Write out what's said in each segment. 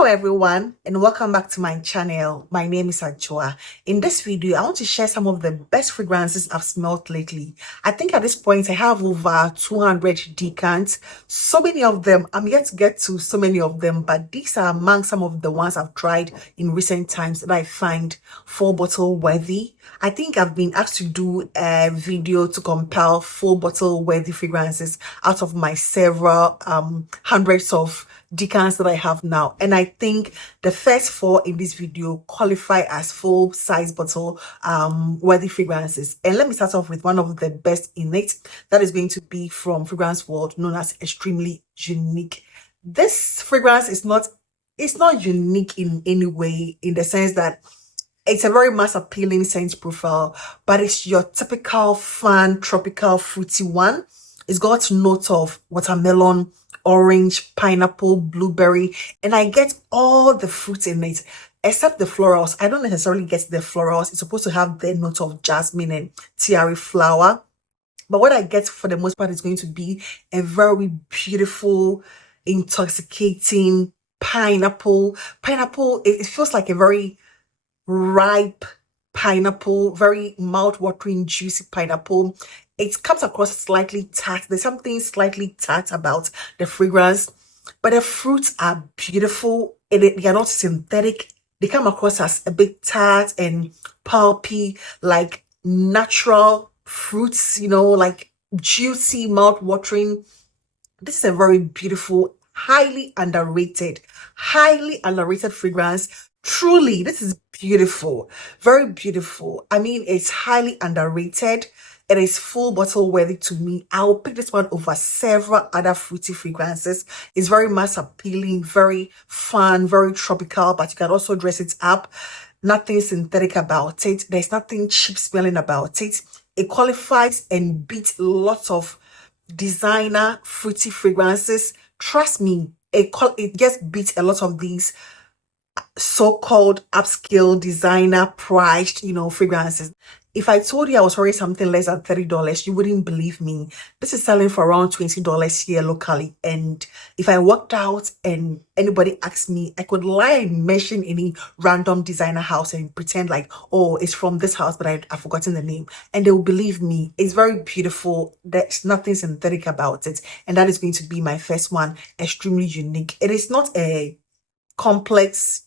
Hello everyone and welcome back to my channel. My name is Ajmal. In this video, I want to share some of the best fragrances I've smelled lately. I think at this point I have over 200 decants. So many of them, I'm yet to get to so many of them, but these are among some of the ones I've tried in recent times that I find full bottle worthy. I think I've been asked to do a video to compile full bottle worthy fragrances out of my several hundreds of decants that I have now, and I think the first four in this video qualify as full size bottle worthy fragrances. And let me start off with one of the best in it. That is going to be from Fragrance World, known as Extremely Unique. This fragrance is not unique in any way, in the sense that it's a very mass appealing scent profile, but it's your typical fun tropical fruity one. It's got notes of watermelon, orange, pineapple, blueberry, and I get all the fruits in it except the florals. I don't necessarily get the florals. It's supposed to have the note of jasmine and tiare flower, but what I get for the most part is going to be a very beautiful, intoxicating pineapple. It feels like a very ripe pineapple, very mouth-watering, juicy pineapple. It comes across slightly tart. There's something slightly tart about the fragrance, but the fruits are beautiful. They are not synthetic. They come across as a bit tart and pulpy, like natural fruits, like juicy, mouth-watering. This is a very beautiful, highly underrated fragrance. Truly, this is beautiful, very beautiful. I mean, it's highly underrated. It is full bottle worthy to me. I will pick this one over several other fruity fragrances. It's very mass appealing, very fun, very tropical, but you can also dress it up. Nothing synthetic about it. There's nothing cheap smelling about it. It qualifies and beats lots of designer fruity fragrances. Trust me, it just beats a lot of these so-called upscale designer priced fragrances. If I told you I was wearing something less than $30, you wouldn't believe me. This is selling for around $20 here locally, and if I walked out and anybody asked me, I could lie and mention any random designer house and pretend like, oh, it's from this house, but I've forgotten the name, and they will believe me. It's very beautiful. There's nothing synthetic about it, and that is going to be my first one. Extremely Unique. It is not a complex,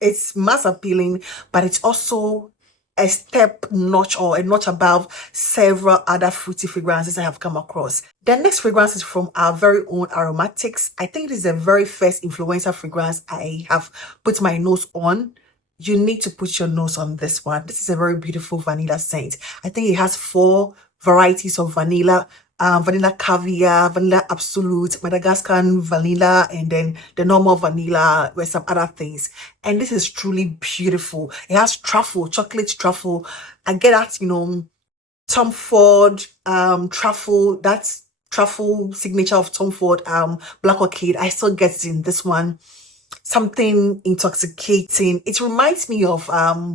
it's mass appealing, but it's also a step notch or a notch above several other fruity fragrances I have come across. The next fragrance is from our very own Aromatics. I think this is the very first influencer fragrance I have put my nose on. You need to put your nose on this one. This is a very beautiful vanilla scent. I think it has 4 varieties of vanilla. Vanilla caviar, vanilla absolute, Madagascar vanilla, and then the normal vanilla with some other things. And this is truly beautiful. It has truffle, chocolate truffle. I get that, Tom Ford truffle, that's truffle signature of Tom Ford Black Orchid. I still get it in this one. Something intoxicating. It reminds me of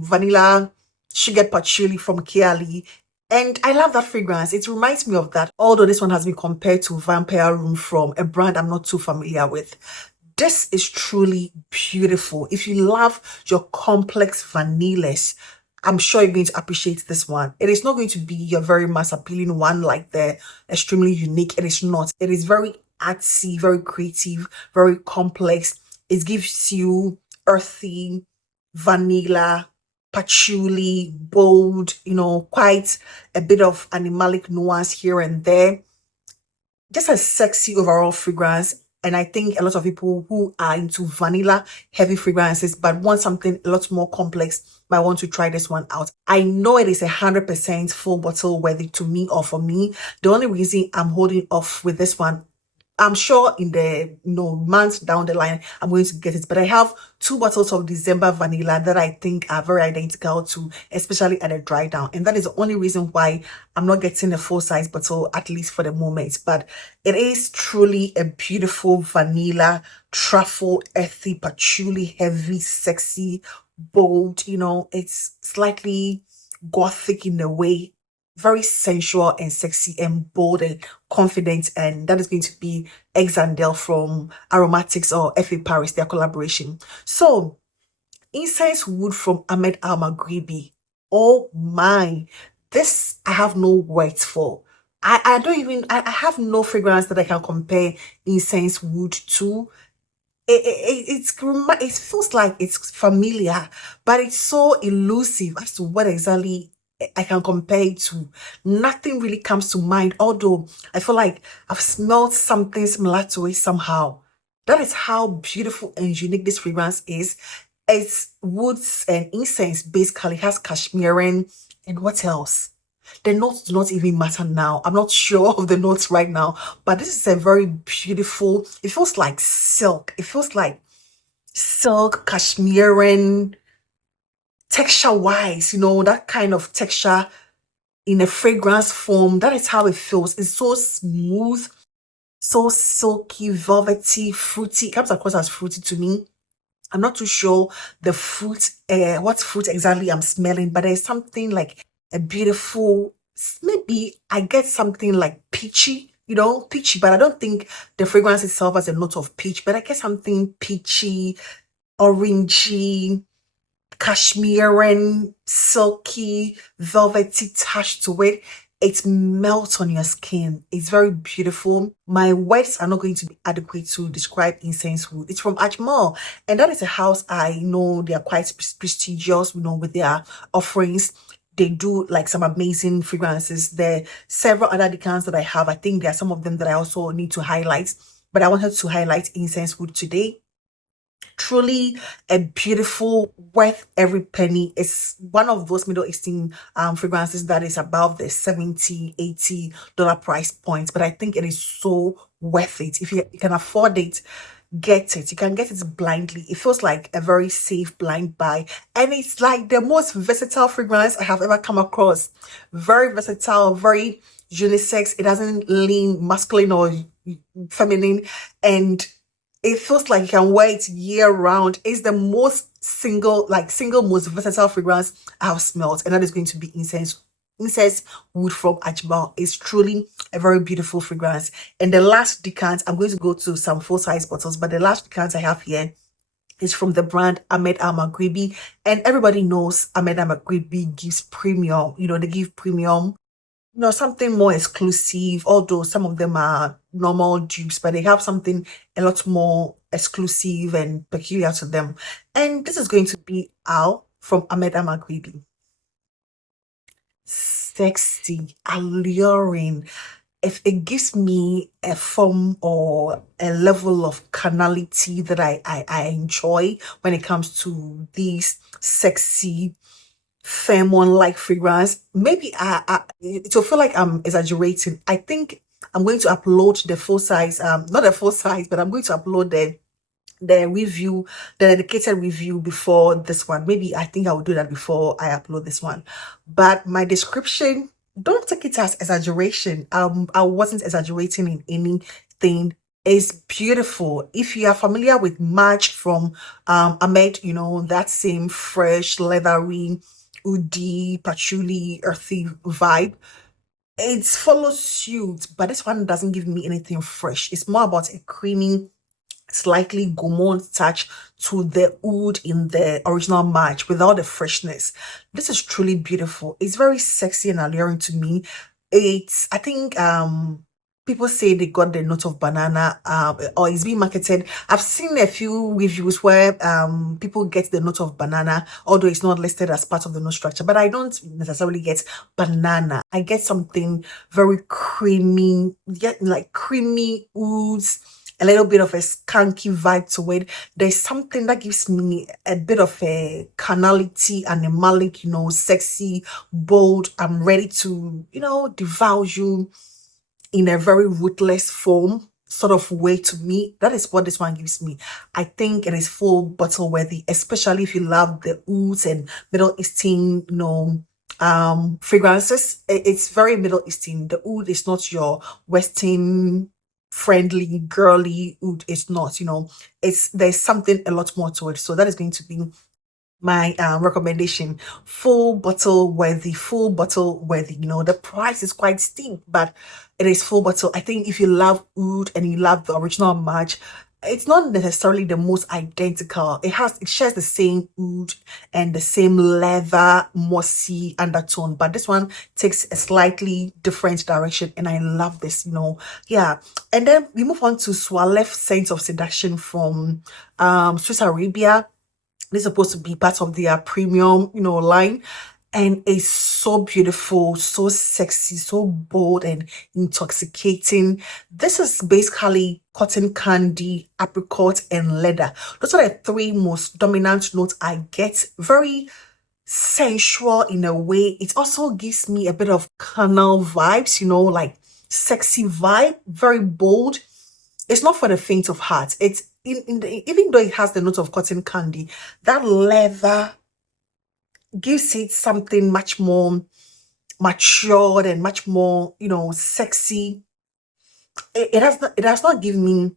vanilla sugar patchouli from Kiali. And I love that fragrance. It reminds me of that, although this one has been compared to Vampire Room from a brand I'm not too familiar with. This is truly beautiful. If you love your complex vanillas, I'm sure you're going to appreciate this one. It is not going to be your very mass appealing one like the Extremely Unique. It is not. It is very artsy, very creative, very complex. It gives you earthy, vanilla, patchouli, bold, quite a bit of animalic nuance here and there. Just a sexy overall fragrance. And I think a lot of people who are into vanilla heavy fragrances but want something a lot more complex might want to try this one out. I know it is 100% full bottle worthy to me, or for me. The only reason I'm holding off with this one, I'm sure in the months down the line I'm going to get it, but I have 2 bottles of December vanilla that I think are very identical to, especially at a dry down, and that is the only reason why I'm not getting a full size bottle, at least for the moment. But it is truly a beautiful vanilla, truffle, earthy, patchouli, heavy, sexy, bold. It's slightly gothic in a way. very sensual and sexy and bold and confident, and that is going to be X Xandal from Aromatics or FA Paris, their collaboration. So Incense Wood from Ahmed Al Maghribi. Oh my, this I have no words for. I don't even, I have no fragrance that I can compare Incense Wood to. It feels like it's familiar, but it's so elusive as to what exactly I can compare it to. Nothing really comes to mind, although I feel like I've smelled something similar to it somehow. That is how beautiful and unique this fragrance is. It's woods and incense, basically. It has cashmere and what else? The notes do not even matter now. I'm not sure of the notes right now, but this is a very beautiful, it feels like silk. It feels like silk, cashmere, texture wise, that kind of texture in a fragrance form. That is how it feels. It's so smooth, so silky, velvety, fruity. It comes across as fruity to me. I'm not too sure the fruit, what fruit exactly I'm smelling, but there's something like a beautiful, maybe I get something like peachy, peachy, but I don't think the fragrance itself has a note of peach, but I get something peachy, orangey, cashmere, silky, velvety touch to it. It melts on your skin. It's very beautiful. My words are not going to be adequate to describe Incense Wood. It's from Ajmal, and that is a house I know they are quite prestigious, with their offerings. They do like some amazing fragrances. There are several other decants that I have. I think there are some of them that I also need to highlight, but I wanted to highlight Incense Wood today. Truly a beautiful, worth every penny. It's one of those Middle Eastern fragrances that is above the $70-$80 price points, but I think it is so worth it. If you can afford it, get it. You can get it blindly. It feels like a very safe blind buy, and it's like the most versatile fragrance I have ever come across. Very versatile, very unisex. It doesn't lean masculine or feminine, and it feels like you can wear it year round. It's the most single most versatile fragrance I have smelled, and that is going to be Incense Wood from Ajmal. Is truly a very beautiful fragrance. And the last decant, I'm going to go to some full-size bottles, but the last decant I have here is from the brand Ahmed Al Maghribi, and everybody knows Ahmed Al Maghribi gives premium. They give premium, something more exclusive, although some of them are normal dupes, but they have something a lot more exclusive and peculiar to them. And this is going to be Al from Ahmed Al Maghribi. Sexy, alluring. If it gives me a form or a level of carnality that I enjoy when it comes to these sexy pheromone-like fragrance. Maybe it will feel like I'm exaggerating. I think I'm going to upload the full size, not the full size, but I'm going to upload the review, the dedicated review before this one. Maybe I think I will do that before I upload this one. But my description, don't take it as exaggeration. I wasn't exaggerating in anything. It's beautiful. If you are familiar with March from Amed, that same fresh, leathery, woody, patchouli, earthy vibe. It follows suit, but this one doesn't give me anything fresh. It's more about a creamy, slightly gourmand touch to the oud in the original March without the freshness. This is truly beautiful. It's very sexy and alluring to me. I think people say they got the note of banana, or it's being marketed. I've seen a few reviews where people get the note of banana, although it's not listed as part of the note structure, but I don't necessarily get banana. I get something very creamy, like creamy ouds, a little bit of a skunky vibe to it. There's something that gives me a bit of a carnality, animalic, sexy, bold. I'm ready to, devour you in a very ruthless form sort of way to me. That is what this one gives me. I think it is full bottle worthy, especially if you love the ouds and Middle Eastern, fragrances. It's very Middle Eastern. The oud is not your Western friendly, girly oud. It's not, there's something a lot more to it. So that is going to be my recommendation. Full bottle worthy, full bottle worthy. You know, the price is quite steep, but it is full bottle. I think if you love oud and you love the original match, it's not necessarily the most identical. It shares the same oud and the same leather mossy undertone, but this one takes a slightly different direction, and I love this, you know. Yeah. And then we move on to Swalef Scent of Seduction from Swiss Arabia. This is supposed to be part of their premium, you know, line. And it's so beautiful, so sexy, so bold and intoxicating. This is basically cotton candy, apricot, and leather. Those are the three most dominant notes I get. Very sensual in a way. It also gives me a bit of carnal vibes, you know, like sexy vibe, very bold. It's not for the faint of heart. It's even though it has the note of cotton candy, that leather gives it something much more matured and much more, you know, sexy. It has not given me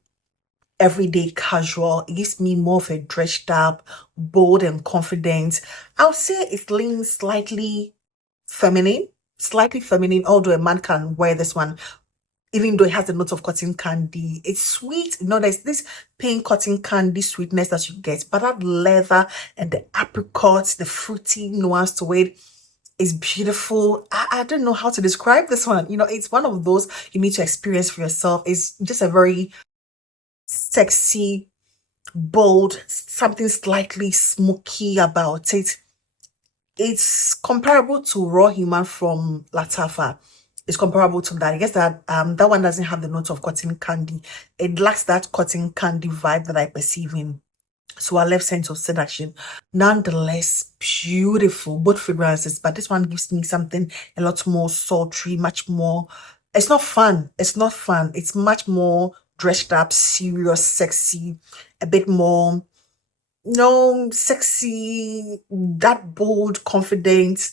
everyday casual. It gives me more of a dressed up, bold and confident. I would say it leans slightly feminine, although a man can wear this one even though it has a note of cotton candy. It's sweet. You know, there's this pink cotton candy sweetness that you get, but that leather and the apricots, the fruity nuance to it is beautiful. I don't know how to describe this one. You know, it's one of those you need to experience for yourself. It's just a very sexy, bold, something slightly smoky about it. It's comparable to Raw Human from Latafa. It's comparable to that. I guess that that one doesn't have the note of cotton candy. It lacks that cotton candy vibe that I perceive in Swalef Scent of Seduction. Nonetheless, beautiful, both fragrances, but this one gives me something a lot more sultry, much more. It's not fun. It's not fun. It's much more dressed up, serious, sexy, a bit more, no, sexy, that bold, confident.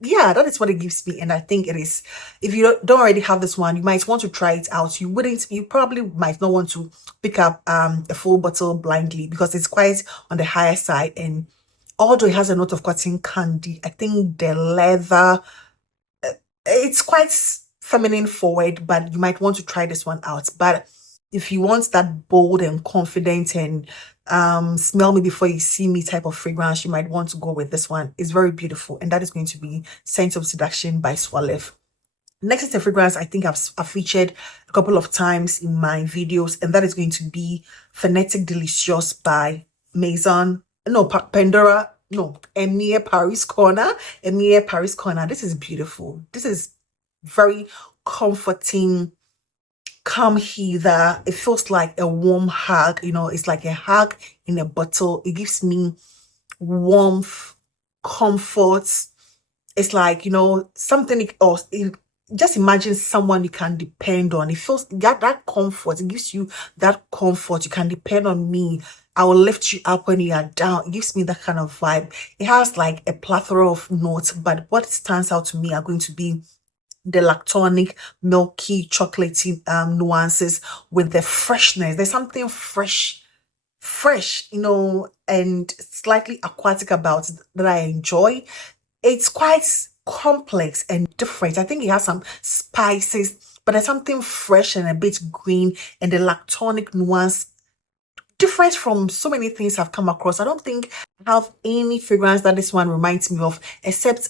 Yeah, that is what it gives me, and I think it is. If you don't already have this one, you might want to try it out. You probably might not want to pick up a full bottle blindly because it's quite on the higher side, and although it has a note of cotton candy, I think the leather, it's quite feminine forward, but you might want to try this one out. But if you want that bold and confident and smell me before you see me type of fragrance, you might want to go with this one. It's very beautiful, and that is going to be Scent of Seduction by Swalef. Next is a fragrance I think I've featured a couple of times in my videos, and that is going to be Fetic Delicious by Emir Paris Corner. Emir Paris Corner. This is beautiful. This is very comforting. Come hither. It feels like a warm hug. You know, it's like a hug in a bottle. It gives me warmth, comfort. It's like, you know, something, or just imagine someone you can depend on. It feels that comfort. It gives you that comfort. You can depend on me. I will lift you up when you are down. It gives me that kind of vibe. It has like a plethora of notes, but what stands out to me are going to be the lactonic, milky, chocolatey nuances with the freshness. There's something fresh, you know, and slightly aquatic about it that I enjoy. It's quite complex and different. I think it has some spices, but there's something fresh and a bit green, and the lactonic nuance different from so many things I've come across. I don't think I have any fragrance that this one reminds me of, except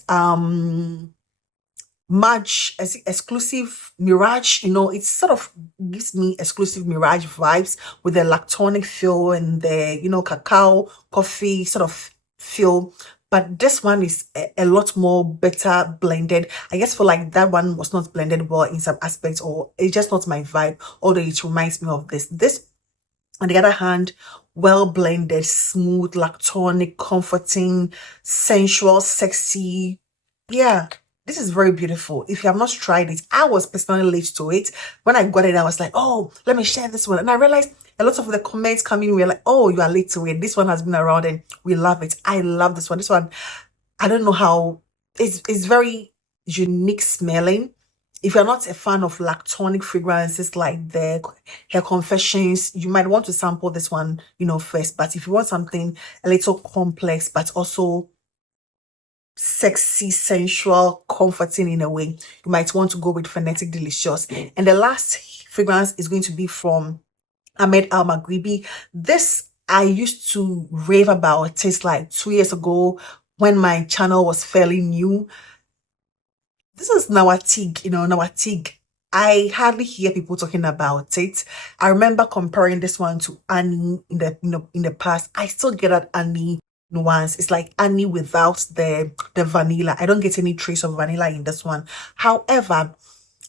March as exclusive Mirage. You know, it sort of gives me exclusive Mirage vibes with the lactonic feel and the, you know, cacao coffee sort of feel. But this one is a lot more better blended. I guess for like that one was not blended well in some aspects, or it's just not my vibe, although it reminds me of this. This, on the other hand, well blended, smooth, lactonic, comforting, sensual, sexy. Yeah. This is very beautiful. If you have not tried it, I was personally late to it. When I got it, I was like, oh, let me share this one. And I realized a lot of the comments coming were like, oh, you are late to it. This one has been around and we love it. I love this one. This one, I don't know how, it's very unique smelling. if you're not a fan of lactonic fragrances like the Hair Confessions, you might want to sample this one, first. But if you want something a little complex, but also sexy, sensual, comforting in a way, you might want to go with Fetic Delicious. And the last fragrance is going to be from Ahmed Al Maghribi. This I used to rave about it like 2 years ago when my channel was fairly new. This is Nawatique, Nawatique. I hardly hear people talking about it. I remember comparing this one to Annie in the past. I still get that Annie nuance. It's like Annie without the vanilla. I don't get any trace of vanilla in this one. However,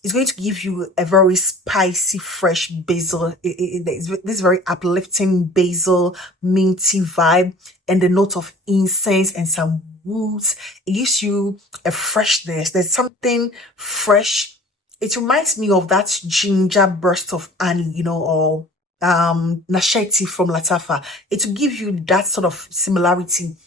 it's going to give you a very spicy, fresh basil. It's this very uplifting basil, minty vibe, and the note of incense and some woods. It gives you a freshness. There's something fresh. It reminds me of that ginger burst of Annie, or Nasheti from Latafa. It will give you that sort of similarity,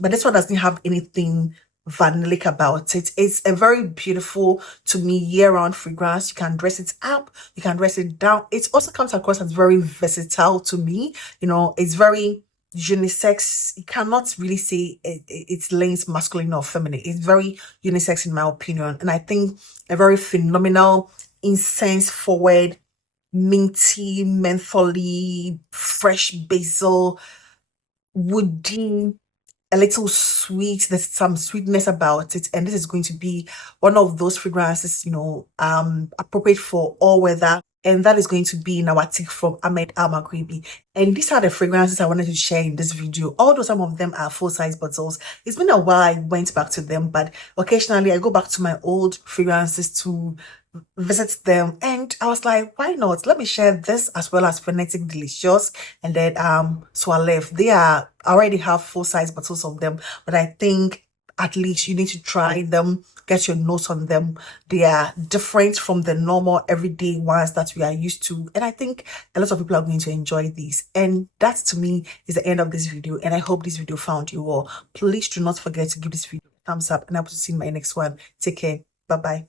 but this one doesn't have anything vanillic about it. It's a very beautiful, to me, year-round fragrance. You can dress it up, you can dress it down. It also comes across as very versatile to me. It's very unisex. You cannot really say it's leans masculine or feminine. It's very unisex in my opinion, and I think a very phenomenal incense forward, minty, mentholy, fresh basil, woody, a little sweet. There's some sweetness about it, and this is going to be one of those fragrances, appropriate for all weather. And that is going to be Nawatique from Ahmed Al Maghribi. And these are the fragrances I wanted to share in this video. Although some of them are full-size bottles, it's been a while I went back to them, but occasionally I go back to my old fragrances to visit them, and I was like, why not? Let me share this as well as Fetic Delicious and then Swalef. I already have full-size bottles of them, but I think at least you need to try them, get your notes on them. They are different from the normal everyday ones that we are used to, and I think a lot of people are going to enjoy these. And that to me is the end of this video, and I hope this video found you well. Please do not forget to give this video a thumbs up, and I hope to see you in my next one. Take care. Bye bye.